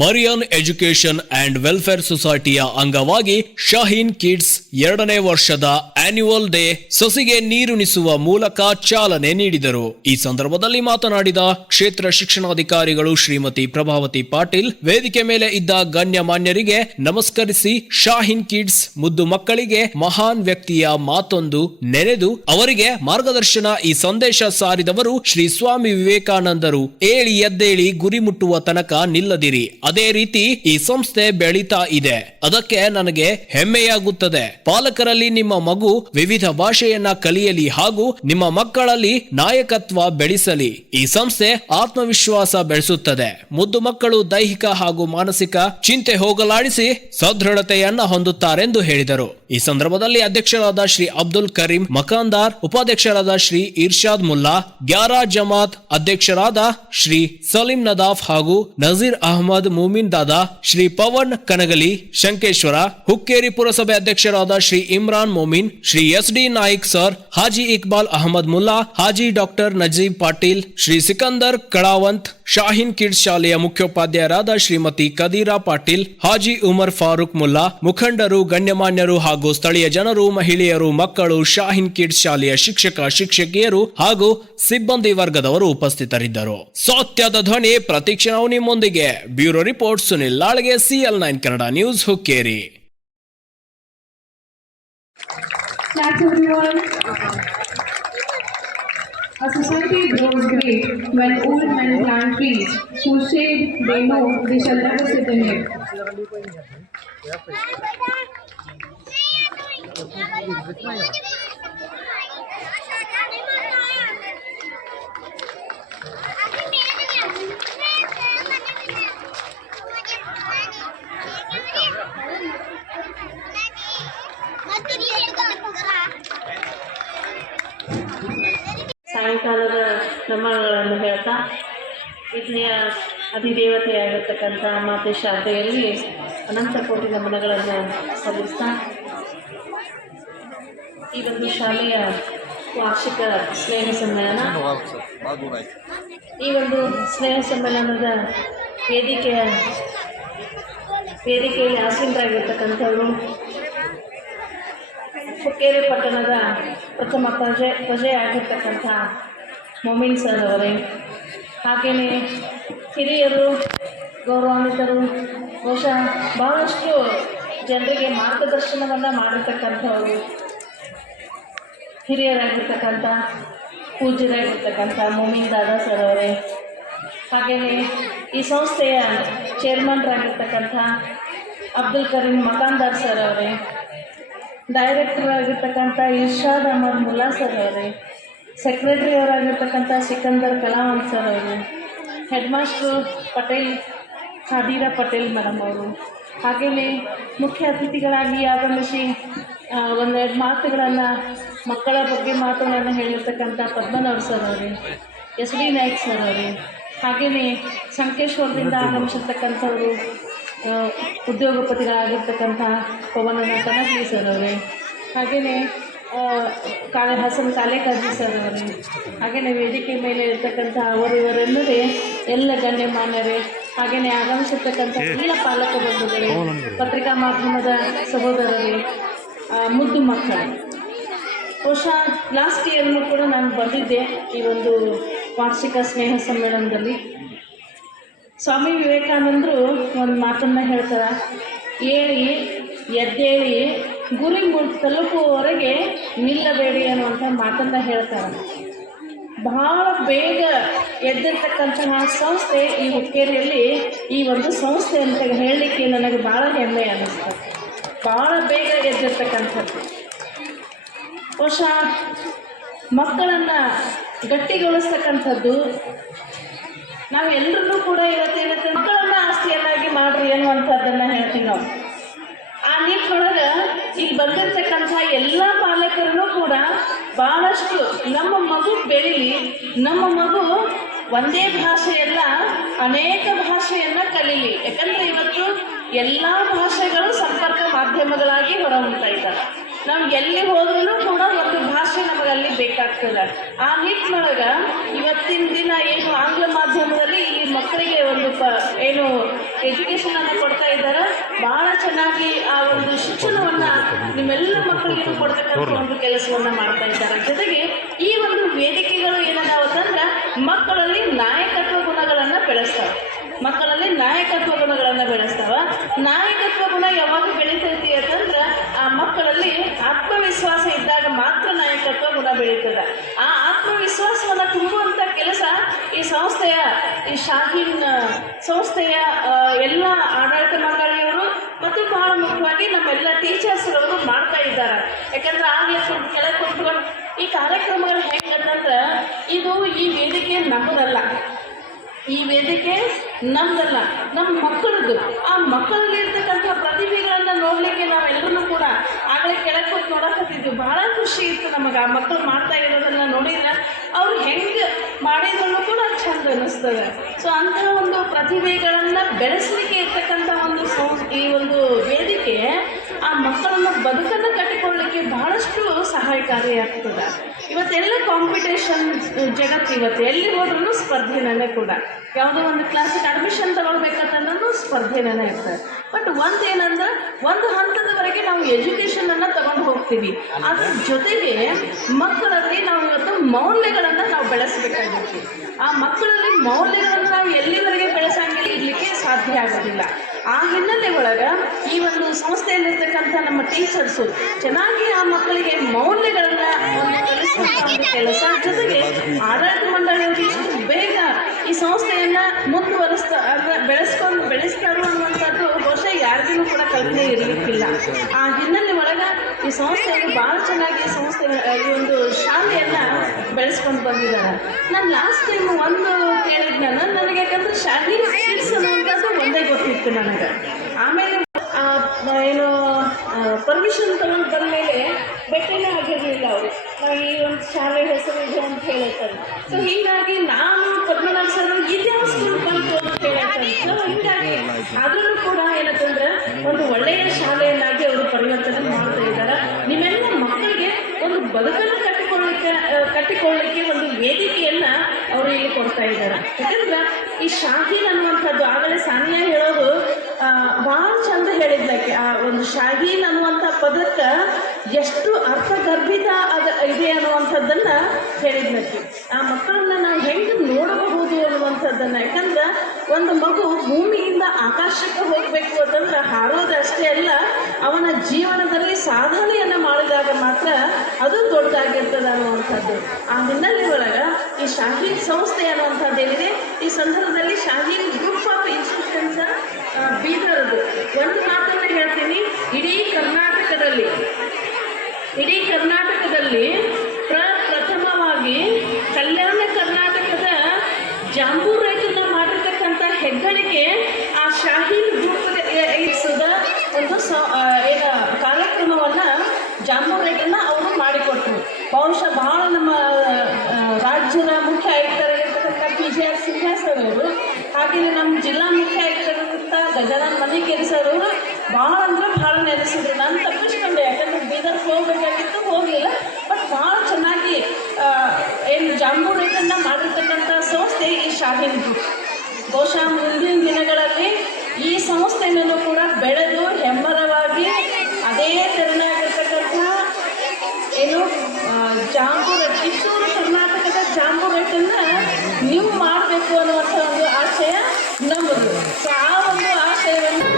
ಮರಿಯನ್ education and welfare ಸೊಸೈಟಿಯ ಅಂಗವಾಗಿ Shaheen kids 2ನೇ ವರ್ಷದ ಆನ್ಯುವಲ್ ಡೇ ಸಸಿಗೆ ನೀರುಣಿಸುವ ಮೂಲಕ ಚಾಲನೆ ನೀಡಿದರು. ಈ ಸಂದರ್ಭದಲ್ಲಿ ಮಾತನಾಡಿದ ಕ್ಷೇತ್ರ ಶಿಕ್ಷಣಾಧಿಕಾರಿಗಳು ಶ್ರೀಮತಿ ಪ್ರಭಾವತಿ ಪಾಟೀಲ್, ವೇದಿಕೆ ಮೇಲೆ ಇದ್ದ ಗಣ್ಯಮಾನ್ಯರಿಗೆ ನಮಸ್ಕರಿಸಿ ಶಾಹೀನ್ ಕಿಡ್ಸ್ ಮುದ್ದು ಮಕ್ಕಳಿಗೆ ಮಹಾನ್ ವ್ಯಕ್ತಿಯ ಮಾತೊಂದು ನೆನೆದು ಅವರಿಗೆ ಮಾರ್ಗದರ್ಶನ ಈ ಸಂದೇಶ ಸಾರಿದವರು ಶ್ರೀ ಸ್ವಾಮಿ ವಿವೇಕಾನಂದರು. ಏಳಿ ಎದ್ದೇಳಿ ಗುರಿ ಮುಟ್ಟುವ ತನಕ ನಿಲ್ಲದಿರಿ. ಅದೇ ರೀತಿ ಈ ಸಂಸ್ಥೆ ಬೆಳೀತಾ ಇದೆ. ಅದಕ್ಕೆ ನನಗೆ ಹೆಮ್ಮೆಯಾಗುತ್ತದೆ. ಪಾಲಕರಲ್ಲಿ ನಿಮ್ಮ ಮಗು ವಿವಿಧ ಭಾಷೆಯನ್ನ ಕಲಿಯಲಿ ಹಾಗೂ ನಿಮ್ಮ ಮಕ್ಕಳಲ್ಲಿ ನಾಯಕತ್ವ ಬೆಳೆಸಲಿ. ಈ ಸಂಸ್ಥೆ ಆತ್ಮವಿಶ್ವಾಸ ಬೆಳೆಸುತ್ತದೆ. ಮುದ್ದು ಮಕ್ಕಳು ದೈಹಿಕ ಹಾಗೂ ಮಾನಸಿಕ ಚಿಂತೆ ಹೋಗಲಾಡಿಸಿ ಸದೃಢತೆಯನ್ನ ಹೊಂದುತ್ತಾರೆಂದು ಹೇಳಿದರು. ಈ ಸಂದರ್ಭದಲ್ಲಿ ಅಧ್ಯಕ್ಷರಾದ ಶ್ರೀ ಅಬ್ದುಲ್ ಕರೀಂ ಮಕಾಂದಾರ್, ಉಪಾಧ್ಯಕ್ಷರಾದ ಶ್ರೀ ಇರ್ಷಾದ್ ಮುಲ್ಲಾ, ಗ್ಯಾರಾ ಜಮಾತ್ ಅಧ್ಯಕ್ಷರಾದ ಶ್ರೀ ಸಲೀಂ ನದಾಫ್ ಹಾಗೂ ನಜೀರ್ ಅಹಮದ್ ಮೂಮಿನ್ ದಾದಾ, ಶ್ರೀ ಪವನ್ ಕನಗಲಿ ಶಂಕೇಶ್ವರ, ಹುಕ್ಕೇರಿ ಪುರಸಭೆ ಅಧ್ಯಕ್ಷರಾದ Shri Imran Momin, Shri S D. Naik sir, Haji Iqbal Ahmad Mulla, Haji doctor Najeeb Patil, Shri Sikandar Kalavant, Shaheen kids ಶಾಲೆಯ ಮುಖ್ಯೋಪಾಧ್ಯಾಯರಾದ ಶ್ರೀಮತಿ ಕದೀರಾ ಪಾಟೀಲ್, ಹಾಜಿ ಉಮರ್ ಫಾರೂಕ್ ಮುಲ್ಲಾ, ಮುಖಂಡರು, ಗಣ್ಯಮಾನ್ಯರು ಹಾಗೂ ಸ್ಥಳೀಯ ಜನರು, ಮಹಿಳೆಯರು, ಮಕ್ಕಳು, ಶಾಹೀನ್ ಕಿಡ್ಸ್ ಶಾಲೆಯ ಶಿಕ್ಷಕ ಶಿಕ್ಷಕಿಯರು ಹಾಗೂ ಸಿಬ್ಬಂದಿ ವರ್ಗದವರು ಉಪಸ್ಥಿತರಿದ್ದರು. ಸತ್ಯದ ಧ್ವನಿ ಪ್ರತಿಕ್ಷಣವು ನಿಮ್ಮೊಂದಿಗೆ. Bureau report Sunil Lalge, CL9 Kannada news, Hukkeri. A society grows great when old men plant trees whose shade they know they shall never sit in it. ಸಾಯಂಕಾಲದ ನಮನಗಳನ್ನು ಹೇಳ್ತಾ ವಿದ್ಯೆಯ ಅಧಿದೇವತೆಯಾಗಿರ್ತಕ್ಕಂಥ ಮಾತೆ ಶಾರದೆಯಲ್ಲಿ ಅನಂತ ಕೋಟಿ ನಮನಗಳನ್ನು ಸಲ್ಲಿಸ್ತಾ ಈ ಒಂದು ಶಾಲೆಯ ವಾರ್ಷಿಕ ಸ್ನೇಹ ಸಮ್ಮೇಳನ, ಈ ಒಂದು ಸ್ನೇಹ ಸಮ್ಮೇಳನದ ವೇದಿಕೆಯಲ್ಲಿ ಆಸೀನರಾಗಿರ್ತಕ್ಕಂಥವರು ಹುಕ್ಕೇರಿ ಪಟ್ಟಣದ ಪ್ರಥಮ ಪ್ರಜೆಯಾಗಿರ್ತಕ್ಕಂಥ ಮೊಮಿನ್ ಸರ್ ಅವರೇ, ಹಾಗೆಯೇ ಹಿರಿಯರು, ಗೌರವಾನ್ವಿತರು, ಬಹುಶಃ ಬಹಳಷ್ಟು ಜನರಿಗೆ ಮಾರ್ಗದರ್ಶನವನ್ನು ಮಾಡಿರ್ತಕ್ಕಂಥವರು, ಹಿರಿಯರಾಗಿರ್ತಕ್ಕಂಥ ಪೂಜ್ಯರಾಗಿರ್ತಕ್ಕಂಥ ಮೊಮಿನ್ ದಾದಾ ಸರ್ ಅವರೇ, ಹಾಗೆಯೇ ಈ ಸಂಸ್ಥೆಯ ಚೇರ್ಮನ್ರಾಗಿರ್ತಕ್ಕಂಥ ಅಬ್ದುಲ್ ಕರೀಂ ಮಕಾಂದಾರ್ ಸರ್ ಅವರೇ, ಡೈರೆಕ್ಟರ್ ಆಗಿರ್ತಕ್ಕಂಥ ಇರ್ಷಾದ್ ಅಹಮದ್ ಮುಲ್ಲಾ ಸರ್ ಅವರೇ, ಸೆಕ್ರೆಟರಿ ಅವರಾಗಿರ್ತಕ್ಕಂಥ ಸಿಕಂದರ್ ಕಲಾವಂತ್ ಸರ್ ಅವರು, head master Patel Khadira Patel madam ಅವರು, ಹಾಗೆಯೇ ಮುಖ್ಯ ಅತಿಥಿಗಳಾಗಿ ಆಗಮಿಸಿ ಒಂದೆರಡು ಮಾತುಗಳನ್ನು ಮಕ್ಕಳ ಬಗ್ಗೆ ಮಾತುಗಳನ್ನು ಹೇಳಿರ್ತಕ್ಕಂಥ ಪದ್ಮನಾಭ್ ಸರ್ ಅವರೇ, ಎಸ್.ಡಿ. ನಾಯ್ಕ್ ಸರ್ ಅವರೇ, ಹಾಗೆಯೇ ಸಂಕೇಶ್ವರದಿಂದ ಆಗಮಿಸಿರ್ತಕ್ಕಂಥವರು ಉದ್ಯೋಗಪತಿಗಳಾಗಿರ್ತಕ್ಕಂಥ ಪವನನ ಕನಗಲಿ ಸರ್ ಅವರೇ, ಹಾಗೆಯೇ ಹಸನ್ ಕಾಲೇಕಾಜಿ ಸರ್ ಅವರೇ, ಹಾಗೆಯೇ ವೇದಿಕೆ ಮೇಲೆ ಇರ್ತಕ್ಕಂಥ ಇವರೆಲ್ಲರೇ ಎಲ್ಲ ಗಣ್ಯಮಾನ್ಯರೇ, ಹಾಗೆಯೇ ಆಗಮಿಸಿರ್ತಕ್ಕಂಥ ಎಲ್ಲ ಪಾಲಕ ಬಂಧುಗಳೇ, ಪತ್ರಿಕಾ ಮಾಧ್ಯಮದ ಸಹೋದರರೇ, ಮುದ್ದು ಮಕ್ಕಳು. ಬಹುಶಃ ಲಾಸ್ಟ್ ಇಯರ್ನೂ ಕೂಡ ನಾನು ಬಂದಿದ್ದೆ ಈ ಒಂದು ವಾರ್ಷಿಕ ಸ್ನೇಹ ಸಮ್ಮೇಳನದಲ್ಲಿ. ಸ್ವಾಮಿ ವಿವೇಕಾನಂದರು ಒಂದು ಮಾತನ್ನು ಹೇಳ್ತಾರೆ, ಏಳಿ ಎದ್ದೇಳಿ ಗುರಿ ತಲುಪುವವರೆಗೆ ನಿಲ್ಲಬೇಡಿ ಅನ್ನುವಂಥ ಮಾತನ್ನು ಹೇಳ್ತಾರೆ. ಬಹಳ ಬೇಗ ಎದ್ದಿರ್ತಕ್ಕಂತಹ ಸಂಸ್ಥೆ ಈ ಹುಕ್ಕೇರಿಯಲ್ಲಿ ಈ ಒಂದು ಸಂಸ್ಥೆ ಅಂತ ಹೇಳಲಿಕ್ಕೆ ನನಗೆ ಭಾಳ ಹೆಮ್ಮೆ ಅನ್ನಿಸ್ತದೆ. ಭಾಳ ಬೇಗ ಎದ್ದಿರ್ತಕ್ಕಂಥದ್ದು. ಬಹುಶಃ ಮಕ್ಕಳನ್ನು ಗಟ್ಟಿಗೊಳಿಸ್ತಕ್ಕಂಥದ್ದು ನಾವೆಲ್ಲರೂ ಕೂಡ ಇವತ್ತೇನಂತ ಮಕ್ಕಳನ್ನು ಆಸ್ತಿಯನ್ನಾಗಿ ಮಾಡ್ರಿ ಅನ್ನುವಂಥದ್ದನ್ನು ಹೇಳ್ತೀವಿ ನಾವು. ಆ ನಿಟ್ಟಿನೊಳಗೆ ಇಲ್ಲಿ ಬಂದಿರ್ತಕ್ಕಂಥ ಎಲ್ಲ ಪಾಲಕರೂ ಕೂಡ ಭಾಳಷ್ಟು ನಮ್ಮ ಮಗು ಬೆಳೀಲಿ, ನಮ್ಮ ಮಗು ಒಂದೇ ಭಾಷೆಯಲ್ಲ ಅನೇಕ ಭಾಷೆಯನ್ನು ಕಲೀಲಿ. ಯಾಕಂದರೆ ಇವತ್ತು ಎಲ್ಲ ಭಾಷೆಗಳು ಸಂಪರ್ಕ ಮಾಧ್ಯಮಗಳಾಗಿ ಹೊರಹೊಮ್ತಾ ಇದ್ದಾರೆ. ನಾವು ಎಲ್ಲಿ ಹೋದ್ರೂ ಕೂಡ ಒಂದು ಭಾಷೆ ನಮಗಲ್ಲಿ ಬೇಕಾಗ್ತದೆ. ಆ ನಿಟ್ಟಿನೊಳಗೆ ಇವತ್ತಿನ ದಿನ ಏನು ಆಂಗ್ಲ ಮಾಧ್ಯಮದಲ್ಲಿ ಈ ಮಕ್ಕಳಿಗೆ ಒಂದು ಏನು ಎಜುಕೇಷನನ್ನು ಕೊಡ್ತಾ ಇದ್ದಾರೆ, ಭಾಳ ಚೆನ್ನಾಗಿ ಆ ಒಂದು ಶಿಕ್ಷಣವನ್ನು ನಿಮ್ಮೆಲ್ಲ ಮಕ್ಕಳಿಗೆ ಕೊಡ್ತಕ್ಕಂಥ ಒಂದು ಕೆಲಸವನ್ನು ಮಾಡ್ತಾ ಇದ್ದಾರೆ. ಜೊತೆಗೆ ಈ ಒಂದು ವೇದಿಕೆಗಳು ಏನಾಗತ್ತಂದ್ರೆ ಮಕ್ಕಳಲ್ಲಿ ನಾಯಕತ್ವ ಗುಣಗಳನ್ನು ಬೆಳೆಸ್ತಾವೆ. ನಾಯಕತ್ವ ಗುಣ ಯಾವಾಗ ಬೆಳೀತೈತಿ ಅಂತಂದ್ರೆ ಆ ಮಕ್ಕಳಲ್ಲಿ ಆತ್ಮವಿಶ್ವಾಸ ಇದ್ದಾಗ ಮಾತ್ರ ನಾಯಕತ್ವ ಗುಣ ಬೆಳೀತದೆ. ಆ ಆತ್ಮವಿಶ್ವಾಸವನ್ನು ತುಂಬುವಂಥ ಕೆಲಸ ಈ ಶಾಹೀನ್ ಸಂಸ್ಥೆಯ ಎಲ್ಲ ಆಡಳಿತ ಮಂಡಳಿಯವರು ಮತ್ತು ಬಹಳ ಮುಖ್ಯವಾಗಿ ನಮ್ಮೆಲ್ಲ ಟೀಚರ್ಸ್ಗಳು ಮಾಡ್ತಾ ಇದ್ದಾರೆ. ಯಾಕಂದ್ರೆ ಆಗಲೇ ಕೆಳಗೆ ಕುತ್ಕೊಂಡು ಈ ಕಾರ್ಯಕ್ರಮಗಳು ಹೆಂಗಂತಂದ್ರೆ ಈ ವೇದಿಕೆ ನಮ್ಮದಲ್ಲ, ನಮ್ಮ ಮಕ್ಕಳದ್ದು. ಆ ಮಕ್ಕಳಲ್ಲಿ ಇರ್ತಕ್ಕಂಥ ಪ್ರತಿಭೆಗಳನ್ನು ನೋಡಲಿಕ್ಕೆ ನಾವೆಲ್ಲರೂ ಕೂಡ ಆಗಲೇ ಕೆಳಗೆ ಕೂತು ನೋಡಕತ್ತಿದ್ವಿ. ಭಾಳ ಖುಷಿ ಇತ್ತು ನಮಗೆ. ಆ ಮಕ್ಕಳು ಮಾಡ್ತಾ ಇರೋದನ್ನು ನೋಡಿದ್ರೆ ಅವ್ರು ಹೆಂಗೆ ಮಾಡಿದ್ರು ಕೂಡ ಚಂದ ಅನ್ನಿಸ್ತದೆ. ಸೊ ಅಂಥ ಒಂದು ಪ್ರತಿಭೆಗಳನ್ನು ಬೆಳೆಸಲಿಕ್ಕೆ ಇರ್ತಕ್ಕಂಥ ಈ ಒಂದು ವೇದಿಕೆ ಆ ಮಕ್ಕಳನ್ನು ಬದುಕನ್ನು ಕಟ್ಟಿಕೊಳ್ಳಲಿಕ್ಕೆ ಬಹಳಷ್ಟು ಸಹಾಯಕಾರಿಯಾಗ್ತದೆ. ಇವತ್ತೆಲ್ಲ ಕಾಂಪಿಟೇಷನ್ ಜಗತ್ತು, ಇವತ್ತು ಎಲ್ಲಿ ಹೋದ್ರೂ ಸ್ಪರ್ಧೆನೇ ಕೂಡ. ಯಾವುದೋ ಒಂದು ಕ್ಲಾಸಿಗೆ ಅಡ್ಮಿಷನ್ ತಗೊಳ್ಬೇಕಂತಂದ್ರೂ ಸ್ಪರ್ಧೆನೇ ಇರ್ತದೆ. ಬಟ್ ಒಂದೇನಂದ್ರೆ ಒಂದು ಹಂತದವರೆಗೆ ನಾವು ಎಜುಕೇಷನನ್ನು ತಗೊಂಡು ಹೋಗ್ತೀವಿ. ಅದ್ರ ಜೊತೆಗೆ ಮಕ್ಕಳಲ್ಲಿ ನಾವು ಇವತ್ತು ಮೌಲ್ಯಗಳನ್ನು ನಾವು ಬೆಳೆಸಬೇಕಾಗಿತ್ತು. ಆ ಮಕ್ಕಳಲ್ಲಿ ಮೌಲ್ಯಗಳನ್ನು ನಾವು ಎಲ್ಲಿವರೆಗೆ ಇರಲಿಕ್ಕೆ ಸಾಧ್ಯ ಆಗೋದಿಲ್ಲ. ಆ ಹಿನ್ನೆಲೆ ಒಳಗೆ ಈ ಒಂದು ಸಂಸ್ಥೆಯಲ್ಲಿರ್ತಕ್ಕಂಥ ನಮ್ಮ ಟೀಚರ್ಸು ಚೆನ್ನಾಗಿ ಆ ಮಕ್ಕಳಿಗೆ ಮೌಲ್ಯಗಳನ್ನು ಕಲಿಸ್ತಕ್ಕಂಥ ಕೆಲಸ, ಜೊತೆಗೆ ಆಡಳಿತ ಮಂಡಳಿಯವರು ಇಷ್ಟು ಬೇಗ ಈ ಸಂಸ್ಥೆಯನ್ನು ಬೆಳೆಸ್ತಾರೋ ಅನ್ನುವಂಥದ್ದು ಬಹುಶಃ ಯಾರಿಗೂ ಕೂಡ ಕಲ್ಪನೆ ಇರಲಿಕ್ಕಿಲ್ಲ. ಆ ಹಿನ್ನೆಲೆ ಒಳಗೆ ಈ ಸಂಸ್ಥೆಯಲ್ಲಿ ಭಾಳ ಚೆನ್ನಾಗಿ ಈ ಒಂದು ಶಾಲೆಯನ್ನು ಬೆಳೆಸ್ಕೊಂಡು ಬಂದಿದ್ದಾರೆ. ನಾನು ಲಾಸ್ಟ್ ಟೈಮ್ ಒಂದು ಕೇಳಿದ್ನ, ನನಗೆ ಯಾಕಂದ್ರೆ ಶಾಹಿನ್ ಕಿಡ್ಸ್ ಅನ್ನುವಂಥದ್ದು ಒಂದೇ ಗೊತ್ತಿತ್ತು ನನಗೆ. ಆಮೇಲೆ ಏನು ಪರ್ಮಿಷನ್ ತಗೊಂಡು ಬಂದಮೇಲೆ ಭೇಟಿನೇ ಆಗಿರಲಿಲ್ಲ ಅವರು. ನಾವು ಈ ಒಂದು ಶಾಲೆ ಹೆಸರು ಇದೆ ಅಂತ ಹೇಳ್ತಾರೆ. ಸೊ ಹೀಗಾಗಿ ನಾನು ಪದ್ಮನಾಭ ಸರ್ ಇದ್ಯಾವ ಸ್ಕೂಲ್ ಬಂತು ಅಂತ ಹೇಳ್ತಾರೆ. ಸೊ ಹೀಗಾಗಿ ಆದ್ರೂ ಕೂಡ ಏನಂತಂದ್ರೆ ಒಂದು ಒಳ್ಳೆಯ ಶಾಲೆಯನ್ನಾಗಿ ಅವರು ಪರಿವರ್ತನೆ ಮಾಡ್ತಾ ಇದ್ದಾರೆ. ನಿಮ್ಮೆಲ್ಲ ಮಕ್ಕಳಿಗೆ ಒಂದು ಬದುಕನ್ನು ಕಟ್ಟಿಕೊಳ್ಳಲಿಕ್ಕೆ ಒಂದು ವೇದಿಕೆಯನ್ನು ಅವರು ಇಲ್ಲಿ ಕೊಡ್ತಾ ಇದ್ದಾರೆ. ಯಾಕಂದ್ರೆ ಈ ಶಾಹೀನ್ ಅನ್ನುವಂಥದ್ದು ಆಗಲೇ ಸಾನಿಯಾ ಹೇಳೋದು ಭಾಳ ಚಂದ ಹೇಳಿದ್ಲಕ್ಕೆ. ಆ ಒಂದು ಶಾಹೀನ್ ಅನ್ನುವಂಥ ಪದಕ್ಕೆ ಎಷ್ಟು ಅರ್ಥಗರ್ಭಿತ ಇದೆ ಅನ್ನುವಂಥದ್ದನ್ನು ಹೇಳಿದ್ಲಕ್ಕೆ. ಆ ಮಕ್ಕಳನ್ನು ನಾವು ಹೆಂಗೆ ನೋಡಬಹುದು ಅನ್ನುವಂಥದ್ದನ್ನು. ಯಾಕಂದ್ರೆ ಒಂದು ಮಗು ಭೂಮಿಯಿಂದ ಆಕಾಶಕ್ಕೆ ಹೋಗಬೇಕು ಅಂತಂದ್ರೆ ಹಾರೋದಷ್ಟೇ ಅಲ್ಲ, ಅವನ ಜೀವನದಲ್ಲಿ ಸಾಧನೆಯನ್ನು ಮಾಡಿದಾಗ ಮಾತ್ರ ಅದು ದೊಡ್ಡದಾಗಿರ್ತದೆ ಅನ್ನುವಂಥದ್ದು. ಆ ಹಿನ್ನೆಲೆ ಒಳಗೆ ಈ ಶಾಹೀನ್ ಸಂಸ್ಥೆ ಅನ್ನುವಂಥದ್ದು ಏನಿದೆ, ಈ ಸಂದರ್ಭದಲ್ಲಿ ಶಾಹೀನ್ ಗ್ರೂಪ್ ಆಫ್ ಇನ್ಸ್ಟಿಟ್ಯೂಷನ್ಸ್ ಬೀದರ್ದು ಒಂದು ಮಾತನ್ನು ಹೇಳ್ತೀನಿ. ಇಡೀ ಕರ್ನಾಟಕದಲ್ಲಿ ಪ್ರಥಮವಾಗಿ ಕಲ್ಯಾಣ ಕರ್ನಾಟಕದ ಜಾಂಬೂ ರೈತನ್ನ ಮಾಡಿರ್ತಕ್ಕಂಥ ಹೆಗ್ಗಳಿಕೆ ಆ ಶಾಹೀನ್ ಗ್ರೂಪ್ಗೆ ಒಂದು ಕಾರ್ಯಕ್ರಮವನ್ನು ಜಾಂಬೂ ರೈತನ್ನ ಅವರು ಮಾಡಿಕೊಟ್ರು. ಬಹುಶಃ ಬಹಳ ನಮ್ಮ ರಾಜ್ಯದ ಮುಖ್ಯ ಆಯುಕ್ತರಾಗಿರ್ತಕ್ಕಂಥ PGR ಸಿಂಹಾಸ್ ಅವರು, ಹಾಗೆಯೇ ನಮ್ಮ ಜಿಲ್ಲಾ ಮುಖ್ಯ ಆಯುಕ್ತರಾಗಿರ್ತಕ್ಕಂಥ ಗಜಾನನ್ ಮನಿಕೇರಿ ಸರ್ ಅವರು ಭಾಳ ಅಂದ್ರೆ ಭಾಳ ನೆನೆಸಿದ್ರು. ನಾನು ತಪ್ಪಿಸ್ಕೊಂಡೆ, ಯಾಕಂದ್ರೆ ಬೀದರ್ಗೆ ಹೋಗಬೇಕಾಗಿತ್ತು, ಹೋಗಲಿಲ್ಲ. ಬಟ್ ಭಾಳ ಚೆನ್ನಾಗಿ ಏನು ಜಾಂಬೂ ರೈತನ್ನ ಮಾಡಿರ್ತಕ್ಕಂಥ ಸಂಸ್ಥೆ ಈ ಶಾಹೀನ್ ಗ್ರೂಪ್. ಬಹುಶಃ ಮುಂದಿನ ದಿನಗಳಲ್ಲಿ ಈ ಸಂಸ್ಥೆಯನ್ನು ಕೂಡ ಬೆಳೆದು ಹೆಮ್ಮರವಾಗಿ ಅದೇ ತೆರನಾಗಿರ್ತಕ್ಕಂಥ ಏನು ಕಿತ್ತೂರು ಕರ್ನಾಟಕದ ಜಾಂಬೂ ರೈತನ್ನು ನೀವು ಮಾಡಬೇಕು ಅನ್ನುವಂಥ ಒಂದು ಆಶಯ ನಮ್ಮದು. ಸೊ ಆ ಒಂದು ಆಶಯವನ್ನು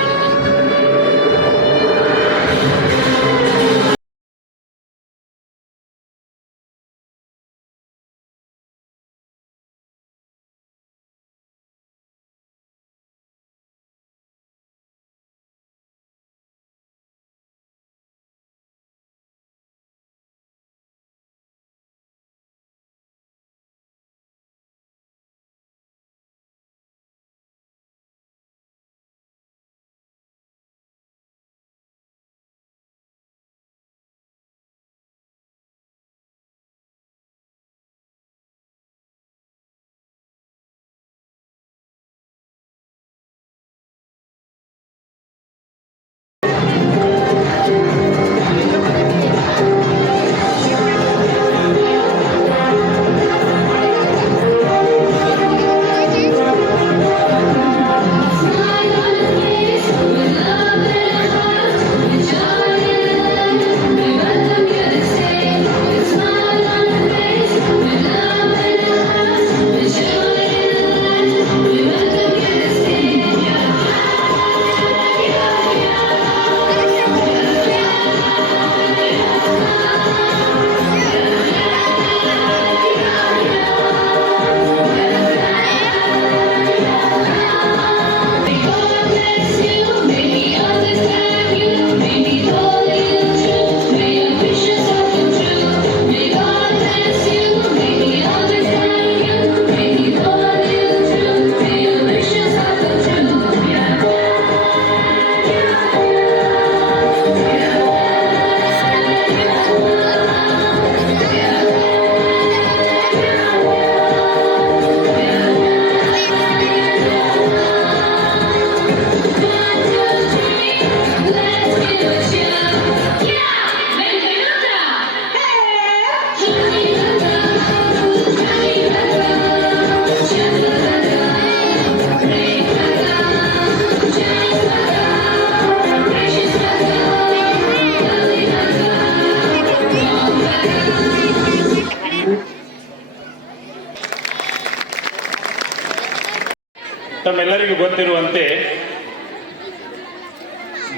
ತಮ್ಮೆಲ್ಲರಿಗೂ ಗೊತ್ತಿರುವಂತೆ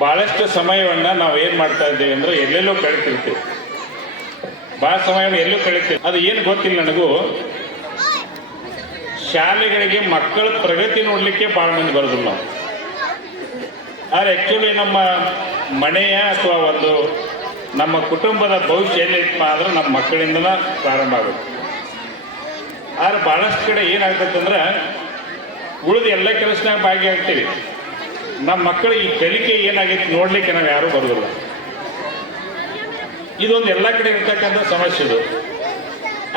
ಭಾಳಷ್ಟು ಸಮಯವನ್ನು ನಾವು ಏನು ಮಾಡ್ತಾ ಇದ್ದೇವೆ ಅಂದರೆ ಎಲ್ಲೆಲ್ಲೋ ಕಳಿತಿರ್ತೀವಿ. ಭಾಳ ಸಮಯವನ್ನು ಎಲ್ಲೂ ಕಳಿತೀವಿ. ಅದು ಏನು ಗೊತ್ತಿಲ್ಲ ನನಗೂ. ಶಾಲೆಗಳಿಗೆ ಮಕ್ಕಳ ಪ್ರಗತಿ ನೋಡಲಿಕ್ಕೆ ಭಾಳ ಮಂದಿ ಬರೋದಿಲ್ಲ ನಾವು. ಆದರೆ ಆ್ಯಕ್ಚುಲಿ ನಮ್ಮ ಮನೆಯ ಅಥವಾ ಒಂದು ನಮ್ಮ ಕುಟುಂಬದ ಭವಿಷ್ಯ ಏನಿತ್ತಪ್ಪ ಅಂದ್ರೆ ನಮ್ಮ ಮಕ್ಕಳಿಂದಲೇ ಪ್ರಾರಂಭ ಆಗುತ್ತೆ. ಆದರೆ ಭಾಳಷ್ಟು ಕಡೆ ಏನಾಗ್ತೈತೆ ಅಂದ್ರೆ ಉಳಿದು ಎಲ್ಲ ಕೆಲಸನಾಗ ಭಾಗಿಯಾಗ್ತೀವಿ. ನಮ್ಮ ಮಕ್ಕಳು ಈ ಕಲಿಕೆ ಏನಾಗಿತ್ತು ನೋಡಲಿಕ್ಕೆ ನಾವು ಯಾರೂ ಬರೋದಿಲ್ಲ. ಇದೊಂದು ಎಲ್ಲ ಕಡೆ ಇರ್ತಕ್ಕಂಥ ಸಮಸ್ಯೆ ಇದು.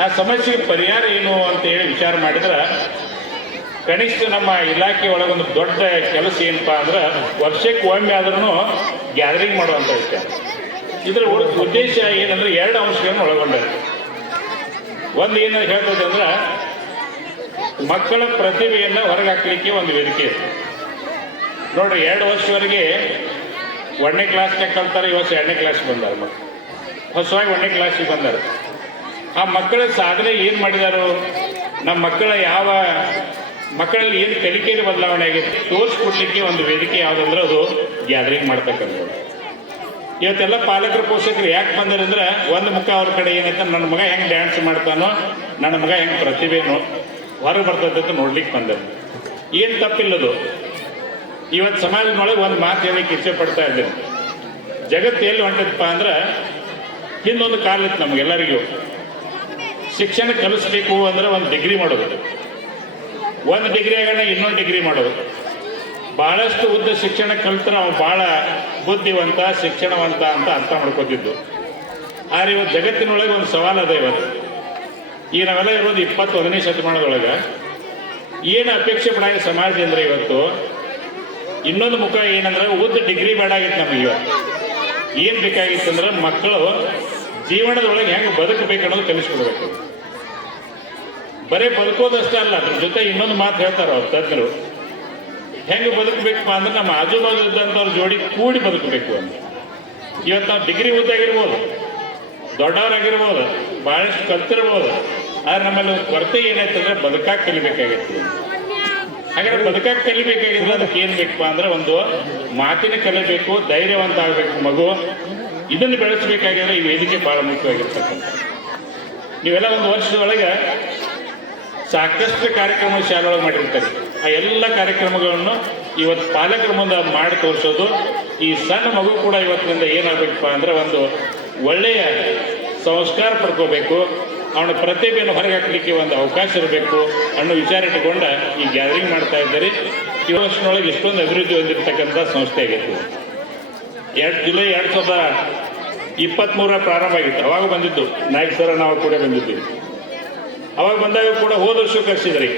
ಆ ಸಮಸ್ಯೆಗೆ ಪರಿಹಾರ ಏನು ಅಂತೇಳಿ ವಿಚಾರ ಮಾಡಿದ್ರೆ ಕನಿಷ್ಠ ನಮ್ಮ ಇಲಾಖೆ ಒಳಗೊಂದು ದೊಡ್ಡ ಕೆಲಸ ಏನಪ್ಪ ಅಂದ್ರೆ ವರ್ಷಕ್ಕೆ ಒಮ್ಮೆ ಆದ್ರೂ ಗ್ಯಾದರಿಂಗ್ ಮಾಡುವಂಥ ವಿಚಾರ. ಇದರ ಉದ್ದೇಶ ಏನಂದ್ರೆ 2 ಅಂಶಗಳನ್ನು ಒಳಗೊಂಡಿದೆ. ಒಂದು ಏನು ಹೇಳ್ತದೆ ಅಂದ್ರೆ ಮಕ್ಕಳ ಪ್ರತಿಭೆಯನ್ನು ಹೊರಗೆ ಹಾಕಲಿಕ್ಕೆ ಒಂದು ವೇದಿಕೆ ಇದೆ. ನೋಡ್ರಿ, 2 ವರ್ಷವರೆಗೆ 1ನೇ ಕ್ಲಾಸ್ನಾಗ ಕಲ್ತಾರೆ. ಇವತ್ತು 2ನೇ ಕ್ಲಾಸ್ ಬಂದಾರ ಮಕ್ಕಳು, ಹೊಸವಾಗಿ 1ನೇ ಕ್ಲಾಸಿಗೆ ಬಂದಾರೆ. ಆ ಮಕ್ಕಳ ಸಾಧನೆ ಏನು ಮಾಡಿದಾರೋ, ನಮ್ಮ ಮಕ್ಕಳಲ್ಲಿ ಏನು ಕಲಿಕೆಯಲ್ಲಿ ಬದಲಾವಣೆ ಆಗಿದೆ ತೋರಿಸ್ಕೊಡ್ಲಿಕ್ಕೆ ಒಂದು ವೇದಿಕೆ ಯಾವುದಂದ್ರೆ ಅದು ಗ್ಯಾದರಿಂಗ್ ಮಾಡ್ತಕ್ಕಂಥದ್ದು. ಇವತ್ತೆಲ್ಲ ಪಾಲಕರು ಪೋಷಕರು ಯಾಕೆ ಬಂದಾರೆ ಅಂದ್ರೆ ಒಂದು ಮುಖ ಅವ್ರ ಕಡೆ ಏನೈತೆ, ನನ್ನ ಮಗ ಹೆಂಗೆ ಡ್ಯಾನ್ಸ್ ಮಾಡ್ತಾನೋ, ನನ್ನ ಮಗ ಹೆಂಗೆ ಪ್ರತಿಭೆನೋ ಹೊರಗೆ ಬರ್ತೈತೆ ಅಂತ ನೋಡ್ಲಿಕ್ಕೆ ಬಂದರು. ಏನು ತಪ್ಪಿಲ್ಲದು. ಇವತ್ತು ಸಮಾಜದೊಳಗೆ ಒಂದು ಮಾತು ಹೇಳಲಿಕ್ಕೆ ಇಚ್ಛೆ ಪಡ್ತಾ ಇದ್ದೇನೆ. ಜಗತ್ತು ಎಲ್ಲಿ ಹೊಂಟದಪ್ಪ ಅಂದ್ರೆ ಹಿಂದೊಂದು ಕಾಲ ಇತ್ತು ನಮಗೆಲ್ಲರಿಗೂ. ಶಿಕ್ಷಣ ಕಲಿಸ್ಬೇಕು ಅಂದ್ರೆ ಒಂದು ಡಿಗ್ರಿ ಮಾಡೋದು, ಒಂದು ಡಿಗ್ರಿ ಆಗೋಣ ಇನ್ನೊಂದು ಡಿಗ್ರಿ ಮಾಡೋದು. ಭಾಳಷ್ಟು ಉದ್ದ ಶಿಕ್ಷಣ ಕಲಿತ್ರೆ ಅವ್ನು ಭಾಳ ಬುದ್ಧಿವಂತ ಶಿಕ್ಷಣವಂತ ಅಂತ ಅರ್ಥ ಮಾಡ್ಕೋತಿದ್ದು. ಆದರೆ ಇವತ್ತು ಜಗತ್ತಿನೊಳಗೆ ಒಂದು ಸವಾಲು ಅದ. ಇವತ್ತು ಈಗ ನಾವೆಲ್ಲ ಇರೋದು 21ನೇ ಶತಮಾನದೊಳಗೆ. ಏನು ಅಪೇಕ್ಷೆ ಪಡಾಗ ಸಮಾಜ ಅಂದರೆ ಇವತ್ತು ಇನ್ನೊಂದು ಮುಖ ಏನಂದ್ರೆ ಉದ್ದ ಡಿಗ್ರಿ ಬೇಡ ಆಗಿತ್ತು ನಮಗೆ. ಇವತ್ತು ಏನು ಬೇಕಾಗಿತ್ತು ಅಂದ್ರೆ ಮಕ್ಕಳು ಜೀವನದೊಳಗೆ ಹೆಂಗೆ ಬದುಕಬೇಕು ಅನ್ನೋದು ಕಲಿಸ್ಕೊಡ್ಬೇಕು. ಬರೀ ಬದುಕೋದಷ್ಟೇ ಅಲ್ಲ, ಅದ್ರ ಜೊತೆ ಇನ್ನೊಂದು ಮಾತು ಹೇಳ್ತಾರೆ ಅವ್ರು ತಜ್ಞರು. ಹೆಂಗೆ ಬದುಕಬೇಕಪ್ಪ ಅಂದ್ರೆ ನಮ್ಮ ಆಜುಬಾಜು ಇದ್ದಂಥವ್ರ ಜೋಡಿ ಕೂಡಿ ಬದುಕಬೇಕು ಅಂತ. ಇವತ್ತು ನಾವು ಡಿಗ್ರಿ ಓದಾಗಿರ್ಬೋದು, ದೊಡ್ಡವರಾಗಿರ್ಬೋದು, ಭಾಳಷ್ಟು ಕಲ್ತಿರ್ಬೋದು. ಆದರೆ ನಮ್ಮಲ್ಲಿ ಕೊರತೆ ಏನಾಯ್ತಂದ್ರೆ ಬದುಕಾಗಿ ಕಲಿಬೇಕಾಗಿತ್ತು. ಹಾಗಾದ್ರೆ ಬದುಕಾಗಿ ಕಲಿಬೇಕಾಗಿದ್ರೆ ಅದಕ್ಕೆ ಏನು ಬೇಕಪ್ಪ ಅಂದ್ರೆ ಒಂದು ಮಾತಿನ ಕಲಿಬೇಕು, ಧೈರ್ಯವಂತ ಆಗಬೇಕು ಮಗು. ಇದನ್ನು ಬೆಳೆಸಬೇಕಾಗಿದ್ರೆ ಈ ವೇದಿಕೆ ಭಾಳ ಮುಖ್ಯವಾಗಿರ್ತಕ್ಕಂಥ. ನೀವೆಲ್ಲ ಒಂದು ವರ್ಷದೊಳಗೆ ಸಾಕಷ್ಟು ಕಾರ್ಯಕ್ರಮ ಶಾಲೆಯೊಳಗೆ ಮಾಡಿರ್ತಾರೆ. ಆ ಎಲ್ಲ ಕಾರ್ಯಕ್ರಮಗಳನ್ನು ಇವತ್ತು ಪಾಲಕರ ಮುಂದೆ ಮಾಡಿ ತೋರಿಸೋದು. ಈ ಸಣ್ಣ ಮಗು ಕೂಡ ಇವತ್ತಿನಿಂದ ಏನಾಗಬೇಕಪ್ಪ ಅಂದ್ರೆ ಒಂದು ಒಳ್ಳೆಯ ಸಂಸ್ಕಾರ ಪಡ್ಕೋಬೇಕು, ಅವನ ಪ್ರತಿಭೆಯನ್ನು ಹೊರಗೆ ಹಾಕಲಿಕ್ಕೆ ಒಂದು ಅವಕಾಶ ಇರಬೇಕು ಅನ್ನೋ ವಿಚಾರ ಇಟ್ಟುಕೊಂಡ ಈ ಗ್ಯಾದರಿಂಗ್ ಮಾಡ್ತಾ ಇದ್ದಾರೆ. ಈ ವರ್ಷದೊಳಗೆ ಇಷ್ಟೊಂದು ಅಭಿವೃದ್ಧಿ ಹೊಂದಿರತಕ್ಕಂಥ ಸಂಸ್ಥೆ ಆಗೈತಿ. ಜುಲೈ 2023 ಪ್ರಾರಂಭ ಆಗಿತ್ತು. ಅವಾಗ ಬಂದಿದ್ದು ನಾಯಕ್ ಸರ, ನಾವು ಕೂಡ ಬಂದಿದ್ದೀವಿ. ಅವಾಗ ಬಂದಾಗ ಕೂಡ ಹೋದ ವರ್ಷ ಕರೆಸಿದ್ರಿ.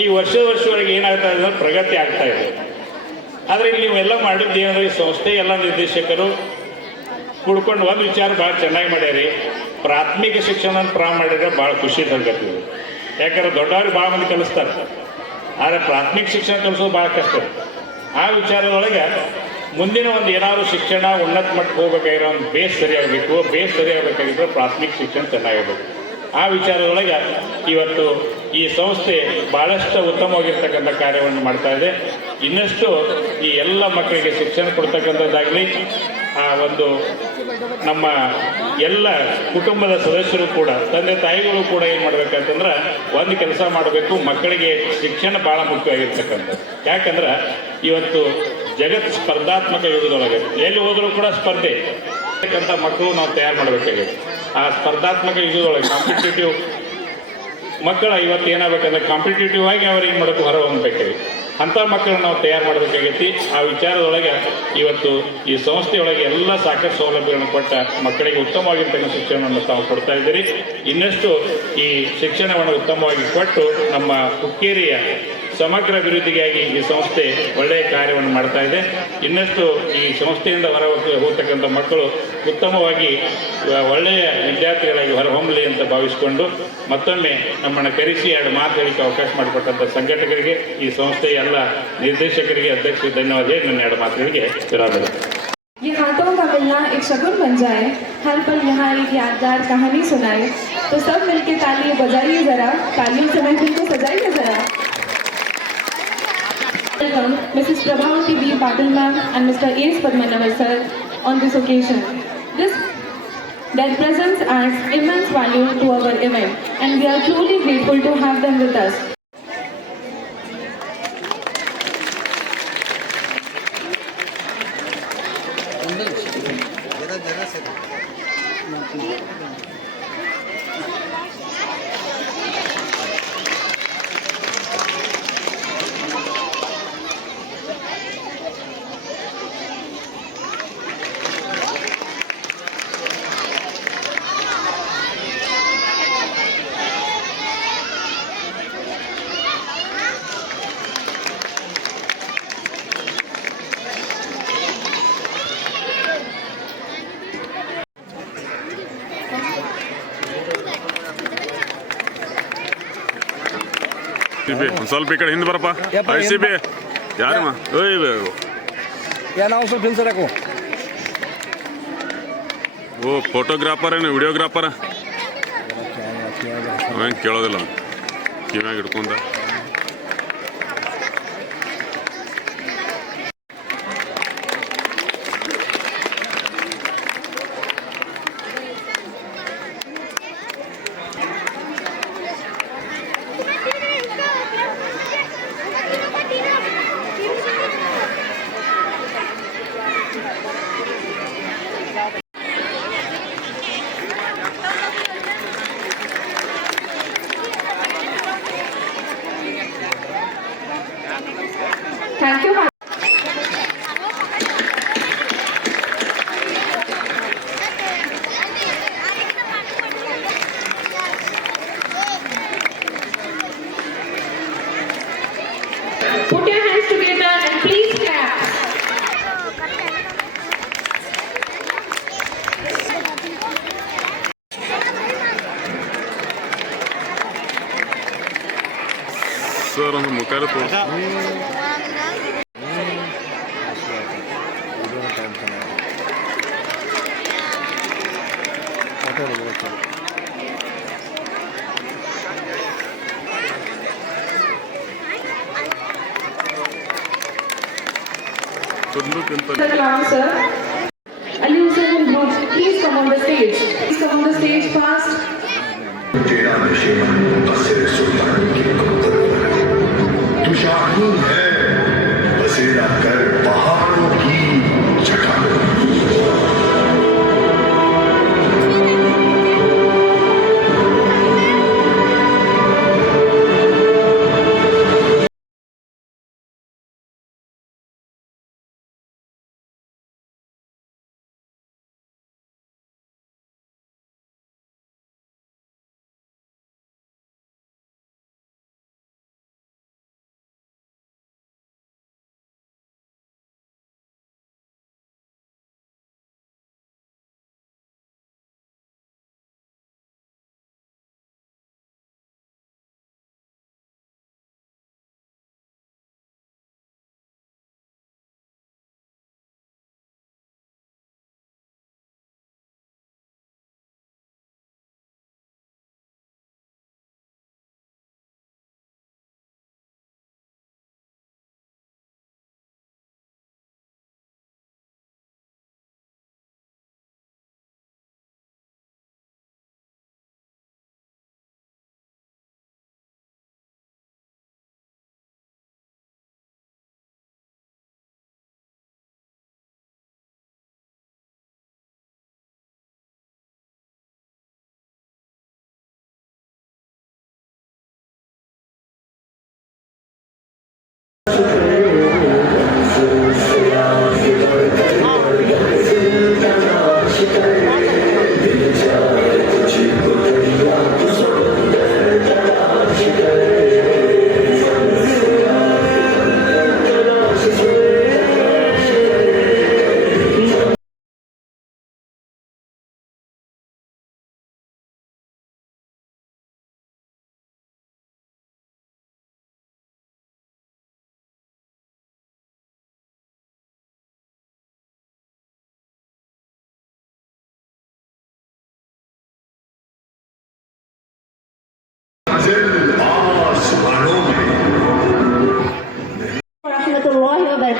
ಈ ವರ್ಷದವರೆಗೆ ಏನಾಗ್ತಾ ಇದೆ ಅಂದ್ರೆ ಪ್ರಗತಿ ಆಗ್ತಾ ಇದೆ. ಆದರೆ ಇಲ್ಲಿ ನೀವೆಲ್ಲ ಮಾಡಿದ್ದು ಏನಂದ್ರೆ ಈ ಸಂಸ್ಥೆ ಎಲ್ಲ ನಿರ್ದೇಶಕರು ಕುಡ್ಕೊಂಡು ಒಂದು ವಿಚಾರ ಭಾಳ ಚೆನ್ನಾಗಿ ಮಾಡ್ಯಾರಿ. ಪ್ರಾಥಮಿಕ ಶಿಕ್ಷಣ ಪ್ರಾರಂಭ ಮಾಡಿದ್ರೆ ಭಾಳ ಖುಷಿ ಸಂಗತಿ. ಯಾಕಂದ್ರೆ ದೊಡ್ಡವ್ರಿಗೆ ಭಾಳ ಮಂದಿ ಕಲಿಸ್ತಾರೆ, ಆದರೆ ಪ್ರಾಥಮಿಕ ಶಿಕ್ಷಣ ಕಲಿಸೋದು ಭಾಳ ಕಷ್ಟ. ಆ ವಿಚಾರದೊಳಗೆ ಮುಂದಿನ ಒಂದು ಏನಾದರೂ ಶಿಕ್ಷಣ ಉನ್ನತ ಮಟ್ಟಕ್ಕೆ ಹೋಗ್ಬೇಕಾಗಿರೋ ಒಂದು ಬೇಸ್ ಸರಿಯಾಗಬೇಕು. ಬೇಸ್ ಸರಿಯಾಗಬೇಕಾಗಿದ್ರೆ ಪ್ರಾಥಮಿಕ ಶಿಕ್ಷಣ ಚೆನ್ನಾಗಿರ್ಬೇಕು. ಆ ವಿಚಾರದೊಳಗೆ ಇವತ್ತು ಈ ಸಂಸ್ಥೆ ಭಾಳಷ್ಟು ಉತ್ತಮವಾಗಿರ್ತಕ್ಕಂಥ ಕಾರ್ಯವನ್ನು ಮಾಡ್ತಾ ಇದೆ. ಇನ್ನಷ್ಟು ಈ ಎಲ್ಲ ಮಕ್ಕಳಿಗೆ ಶಿಕ್ಷಣ ಕೊಡ್ತಕ್ಕಂಥದ್ದಾಗಲಿ, ಆ ಒಂದು ನಮ್ಮ ಎಲ್ಲ ಕುಟುಂಬದ ಸದಸ್ಯರು ಕೂಡ, ತಂದೆ ತಾಯಿಗಳು ಕೂಡ ಏನು ಮಾಡಬೇಕಂತಂದ್ರೆ ಒಂದು ಕೆಲಸ ಮಾಡಬೇಕು. ಮಕ್ಕಳಿಗೆ ಶಿಕ್ಷಣ ಭಾಳ ಮುಖ್ಯವಾಗಿರ್ತಕ್ಕಂಥದ್ದು. ಯಾಕಂದ್ರೆ ಇವತ್ತು ಜಗತ್ತು ಸ್ಪರ್ಧಾತ್ಮಕ ಯುಗದೊಳಗೆ ಎಲ್ಲಿ ಹೋದರೂ ಕೂಡ ಸ್ಪರ್ಧೆ ಅಂತ ಮಕ್ಕಳು ನಾವು ತಯಾರು ಮಾಡಬೇಕಾಗಿದೆ. ಆ ಸ್ಪರ್ಧಾತ್ಮಕ ಯುಗದೊಳಗೆ ಕಾಂಪಿಟೇಟಿವ್ ಮಕ್ಕಳ ಇವತ್ತು ಏನಾಗಬೇಕಂದ್ರೆ ಕಾಂಪಿಟೇಟಿವ್ ಆಗಿ ಅವ್ರಿಗೆ ಏನು ಮಾಡೋದು ಹೊರ ಹೊಂದಬೇಕಾಗಿದೆ. ಅಂಥ ಮಕ್ಕಳನ್ನ ನಾವು ತಯಾರು ಮಾಡಬೇಕಾಗೈತಿ. ಆ ವಿಚಾರದೊಳಗೆ ಇವತ್ತು ಈ ಸಂಸ್ಥೆಯೊಳಗೆ ಎಲ್ಲ ಸಾಕಷ್ಟು ಸೌಲಭ್ಯಗಳನ್ನು ಕೊಟ್ಟ ಮಕ್ಕಳಿಗೆ ಉತ್ತಮವಾಗಿರ್ತಕ್ಕಂಥ ಶಿಕ್ಷಣವನ್ನು ತಾವು ಕೊಡ್ತಾ ಇದ್ದೀರಿ. ಇನ್ನಷ್ಟು ಈ ಶಿಕ್ಷಣವನ್ನು ಉತ್ತಮವಾಗಿ ಕೊಟ್ಟು ನಮ್ಮ ಹುಕ್ಕೇರಿಯ ಸಮಗ್ರ ಅಭಿವೃದ್ಧಿಗಾಗಿ ಈ ಸಂಸ್ಥೆ ಒಳ್ಳೆಯ ಕಾರ್ಯವನ್ನು ಮಾಡ್ತಾ ಇದೆ. ಇನ್ನಷ್ಟು ಈ ಸಂಸ್ಥೆಯಿಂದ ಹೊರ ಹೋಗ್ತಕ್ಕಂಥ ಮಕ್ಕಳು ಉತ್ತಮವಾಗಿ ಒಳ್ಳೆಯ ವಿದ್ಯಾರ್ಥಿಗಳಾಗಿ ಹೊರಹೊಮ್ಮಲಿ ಅಂತ ಭಾವಿಸಿಕೊಂಡು ಮತ್ತೊಮ್ಮೆ ನಮ್ಮನ್ನು ಕರೆಸಿ 2 ಮಾತು ಹೇಳಿಕೆ ಅವಕಾಶ ಮಾಡಿಕೊಟ್ಟಂಥ ಸಂಘಟಕರಿಗೆ, ಈ ಸಂಸ್ಥೆಯ ಎಲ್ಲ ನಿರ್ದೇಶಕರಿಗೆ, ಅಧ್ಯಕ್ಷರಿಗೆ ಧನ್ಯವಾದ ಹೇಳಿ ನನ್ನ 2 ಮಾತುಗಳಿಗೆ ವಿರಾಮ. ये हाथों का मिलना एक शगुन बन जाए, हर पल यहाँ एक यादगार कहानी सुनाए, तो सब मिलके ताली बजाइए जरा, तालियों से महफिल को सजाइए जरा. welcome Mrs. Prabhavati B. Patil ma'am and Mr. A. Padmanabhar sir on this occasion. Their presence adds immense value to our event and we are truly grateful to have them with us. ಒಂದು ಸ್ವಲ್ಪ ಈ ಕಡೆ ಹಿಂದೆ ಬರಪ್ಪ I C B ಯಾರಮ್ಮ ನಾವು ಸ್ವಲ್ಪ ಹಿಂದೆ ಸರಕು ಓ ಫೋಟೋಗ್ರಾಫರ್ ಏನು ವಿಡಿಯೋಗ್ರಾಫರ ಅವೇನು ಕೇಳೋದಿಲ್ಲ ಕಿವ್ಯಾಗ ಹಿಡ್ಕೊಂಡ Thank you. Put your hands together and please clap. Sir ಒಂದು ಮುಖಾರ ತೋರಿಸಿ Sir, Ali Hussain and group, please come on the stage. Please come on the stage fast. तेरा नशेबन बसेर सुल्तानी की कुंदर तू शाहीन है बसेरा कर पहाड़ों की चट्टानों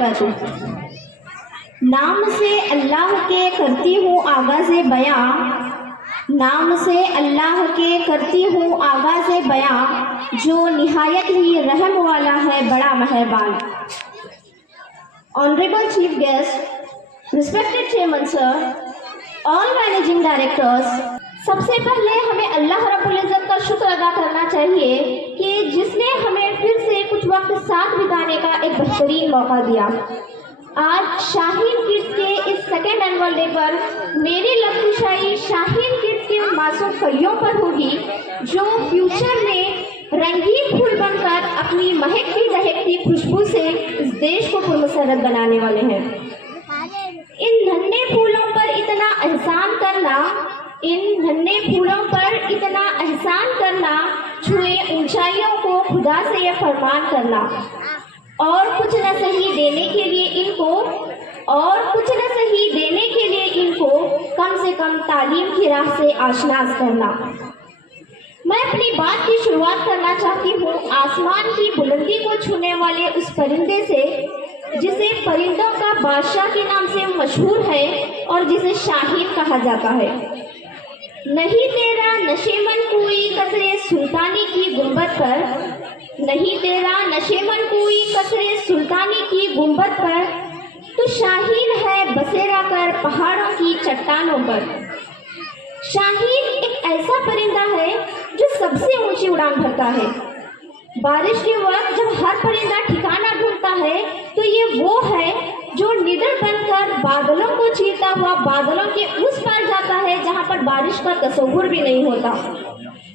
वबरकातुहू। नाम से अल्लाह के करती हूँ आगाज़ बयां, नाम से अल्लाह के करती हूँ आगाज़ बयां, जो निहायत ही रहम वाला है बड़ा मेहरबान। Honorable Chief Guest, respected Chairman Sir, all Managing Directors, सबसे पहले हमें अल्लाह रब्बुल इज़्ज़त का शुक्र अदा करना चाहिए कि जिसने हमें फिर से कुछ वक्त साथ बिताने का एक बेहतरीन मौका दिया। आज शाहीन किड्स के इस सेकेंड एनुअल डे पर मेरी लफ्ज़शाई शाहीन किड्स के उन मासूम कलियों पर होगी जो फ्यूचर में रंगीन फूल बनकर अपनी महकती दहकती खुशबू से इस देश को पुरमसरत बनाने वाले हैं। इन नन्हे फूलों पर इतना एहसान करना, इन नन्हे फूलों पर इतना एहसान करना, छुए ऊंचाइयों को खुदा से यह फरमान करना, और कुछ न सही देने के लिए इनको कम से कम तालीम की राह से आशनास करना। मैं अपनी बात की शुरुआत करना चाहती हूँ आसमान की बुलंदी को छूने वाले उस परिंदे से जिसे परिंदों का बादशाह के नाम से मशहूर है और जिसे शाहीन कहा जाता है। नहीं तेरा नशेमन कोई कसरे सुल्तानी की गुंबद पर, नहीं तेरा नशेमन कोई कसरे सुल्तानी की गुंबद पर, तो शाहीन है बसेरा कर पहाड़ों की चट्टानों पर। शाहीन एक ऐसा परिंदा है जो सबसे ऊंची उड़ान भरता है। बारिश के वक्त जब हर परिंदा ठिकाना ढूंढता है तो ये वो है जो निडर बनकर बादलों को चीरता हुआ बादलों के उस पार जाता है जहाँ पर बारिश का तसव्वुर भी नहीं होता।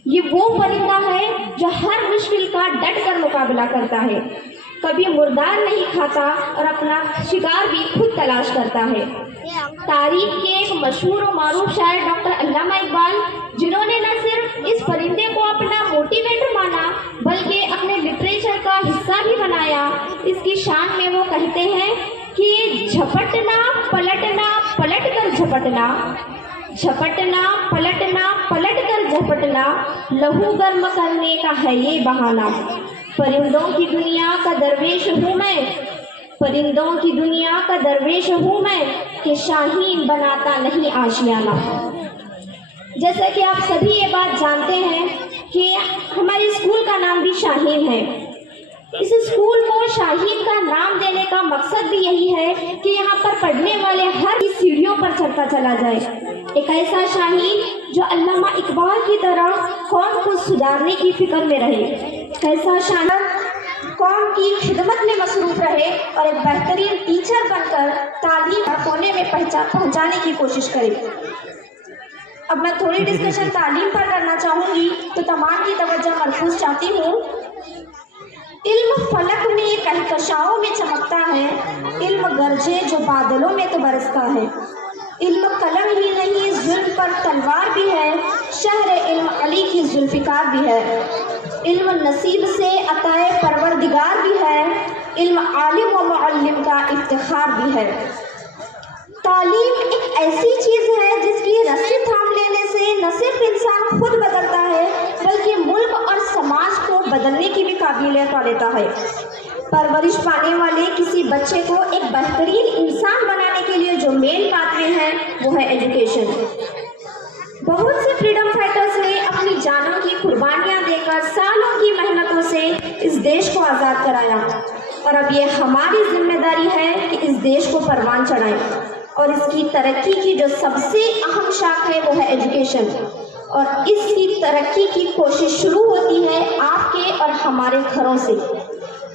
ये वो परिंदा है जो हर मुश्किल का डट कर मुकाबला करता है, कभी मुर्दार नहीं खाता और अपना शिकार भी खुद तलाश करता है। तारीख के एक मशहूर और मारूफ शायर डॉक्टर अल्लामा इकबाल, जिन्होंने न सिर्फ इस परिंदे को अपना मोटिवेटर माना बल्कि अपने लिटरेचर का हिस्सा भी बनाया, इसकी शान में वो कहते हैं कि झपटना पलटना पलट कर झपटना, झपटना पलटना पलट कर झपटना, लहू गर्म करने का है ये बहाना। परिंदों की दुनिया का दरवेश हूँ मैं, परिंदों की दुनिया का दरवेश हूँ मैं, कि शाहीन बनाता नहीं आशियाना। जैसा कि आप सभी ये बात जानते हैं कि हमारे स्कूल का नाम भी शाहीन है। इस स्कूल को शाहीन का नाम देने का मकसद भी यही है कि यहाँ पर पढ़ने वाले हर सीढ़ियों पर चढ़ता चला जाए। एक ऐसा शाहीन जो अल्लामा इकबाल की तरह कौम को सुधारने की फिक्र में रहे, ऐसा शाहीन कौम की खिदमत में मसरूफ रहे और एक बेहतरीन टीचर बनकर तालीम कोने में पहुँचाने की कोशिश करे। अब मैं थोड़ी डिस्कशन तालीम पर करना चाहूँगी, तो तमाम की तवज्जो मरकूज चाहती हूँ। इल्म फलक में कहकशाओं में चमकता है, इल्म गरजे जो बादलों में तो बरसता है। इल्म कलम ही नहीं जुल्म पर तलवार भी है, शहर इल्म अली की जुल्फिकार भी है। इल्म नसीब से अताए परवरदिगार भी है, इल्म आलिम व मुअल्लिम का इफ्तिखार भी है। तालीम एक ऐसी चीज़ है जिसकी रस्सी थाम लेने से न सिर्फ इंसान खुद बदलता है बल्कि मुल्क और समाज को बदलने की भी काबिलियत पा लेता है। परवरिश पाने वाले किसी बच्चे को एक बेहतरीन इंसान बनाने के लिए जो मेन पाथवे है वो है एजुकेशन। बहुत से फ्रीडम फाइटर्स ने अपनी जानों की कुर्बानियां देकर सालों की मेहनतों से इस देश को आज़ाद कराया और अब ये हमारी जिम्मेदारी है कि इस देश को परवान चढ़ाएं और इसकी तरक्की की जो सबसे अहम शाख है वो है एजुकेशन। और इसकी तरक्की की कोशिश शुरू होती है आपके और हमारे घरों से।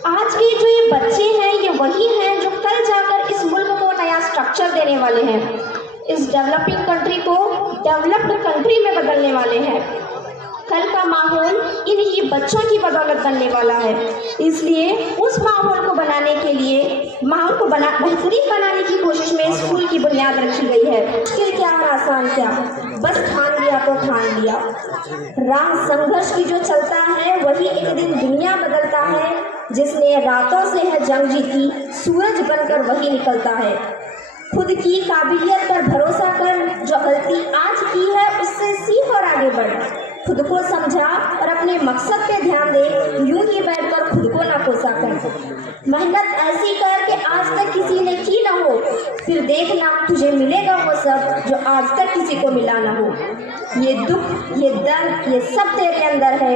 आज के जो ये बच्चे हैं ये वही हैं जो कल जाकर इस मुल्क को नया स्ट्रक्चर देने वाले हैं, इस डेवलपिंग कंट्री को डेवलप्ड कंट्री में बदलने वाले हैं। कल का माहौल इन्हीं बच्चों की बदौलत बनने वाला है। इसलिए उस माहौल को बनाने के लिए बेहतरीन बनाने की कोशिश में स्कूल की बुनियाद रखी गई है। मुश्किल क्या और आसान क्या, बस ठान लिया तो ठान लिया। राह संघर्ष की जो चलता है वही एक दिन दुनिया बदलता है। जिसने रातों से है जंग जीती सूरज बनकर वही निकलता है। खुद की काबिलियत पर भरोसा कर, जो गलती आज की है उससे सीख और आगे बढ़। खुद को समझा और अपने मकसद पे ध्यान दे, यूं ही बैठकर खुद को ना कोसा कर। मेहनत ऐसी कर कि आज तक फिर देखना तुझे मिलेगा वो सब जो आज तक किसी को मिला ना हो। ये दुख, ये दर्द, ये सब तेरे अंदर है।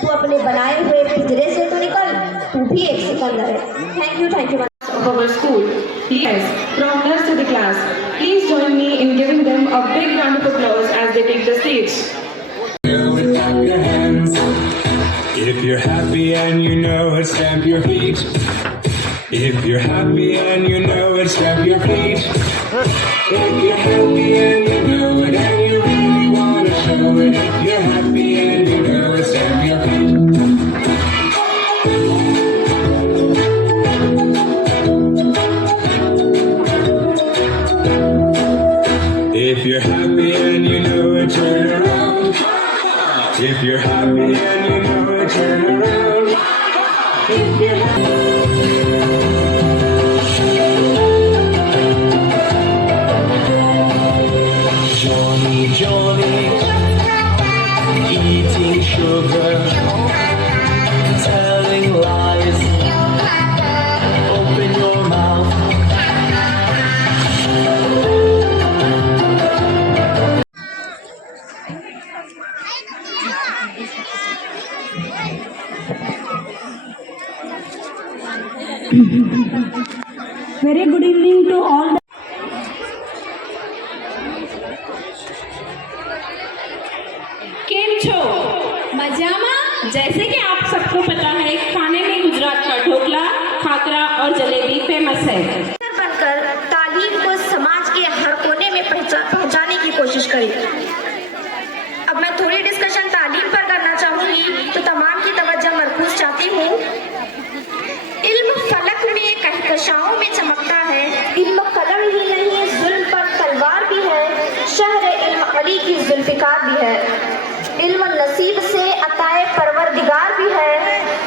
तू अपने बनाए हुए पिंजरे से तो निकल, तू भी एक सिकंदर है। Thank you of our school. Yes, from nurse to the class. Please join me in giving them a big round of applause as they take the stage. Clap your hands. If you're happy and you know it, stamp your feet. If you're happy and you know it, stamp your feet. If you're happy and you know it and you really want to show it, if you're happy and you know it, stamp your feet. If you're happy and you know it, turn around. If you're happy and you know it, turn around. If you're Johnny, Johnny, eating sugar, telling lies. Open your mouth. Very good evening to all. केम छो मजामा। जैसे कि आप सबको पता है, खाने में गुजरात का ढोकला, खाकरा और जलेबी फेमस है। बनकर तालीम को समाज के हर कोने में पहुंचाने की कोशिश करें। अब मैं थोड़ी डिस्कशन तालीम पर करना चाहूंगी, तो तमाम की तवज्जो मरकूज चाहती हूँ। इल्म फलक में कहकशाओं में चमकता है, इल्म कलम ही नहीं जुल्म पर तलवार भी है, शहर इल्म अली की जुल्फिकार भी है। इल्म नसीब से अताए परवरदिगार भी है,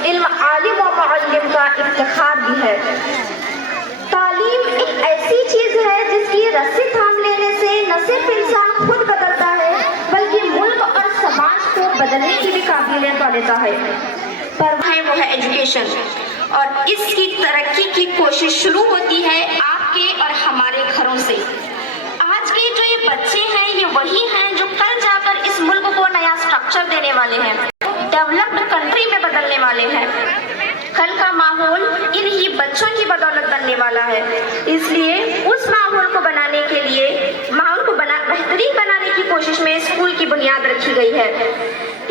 इल्म आलिम व मुअल्लिम का इफ्तिखार भी है। तालीम एक ऐसी चीज है जिसकी रस्सी थाम लेने से न सिर्फ इंसान खुद बदलता है, बल्कि मुल्क और समाज को बदलने की भी काबिलियत पा लेता है। पर वो है एजुकेशन, और इसकी तरक्की की कोशिश शुरू होती है आपके और हमारे घरों से। आज के जो ये बच्चे हैं, ये वही हैं जो कल जाकर इस मुल्क को नया स्ट्रक्चर देने वाले हैं, डेवलप्ड कंट्री में बदलने वाले हैं। कल का माहौल इन्हीं बच्चों की बदौलत बनने वाला है। इसलिए उस माहौल को बनाने के लिए, माहौल को बेहतरीन बनाने की कोशिश में स्कूल की बुनियाद रखी गई है,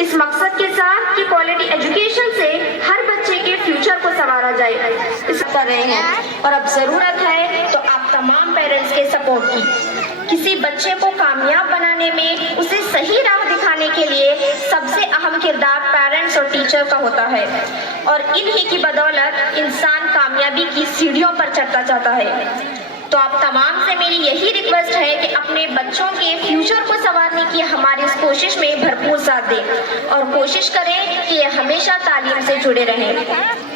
इस मकसद के साथ कि क्वालिटी एजुकेशन से हर बच्चे के फ्यूचर को संवारा जाए। इस कर रहे हैं, और अब जरूरत है तो आप तमाम पेरेंट्स के सपोर्ट की। किसी बच्चे को कामयाब बनाने में, उसे सही राह दिखाने के लिए सबसे अहम किरदार पेरेंट्स और टीचर का होता है, और इन्हीं की बदौलत इंसान कामयाबी की सीढ़ियों पर चढ़ता जाता है। तो आप तमाम से मेरी यही रिक्वेस्ट है कि अपने बच्चों के फ्यूचर को संवारने की हमारी इस कोशिश में भरपूर साथ दें, और कोशिश करें कि ये हमेशा तालीम से जुड़े रहें।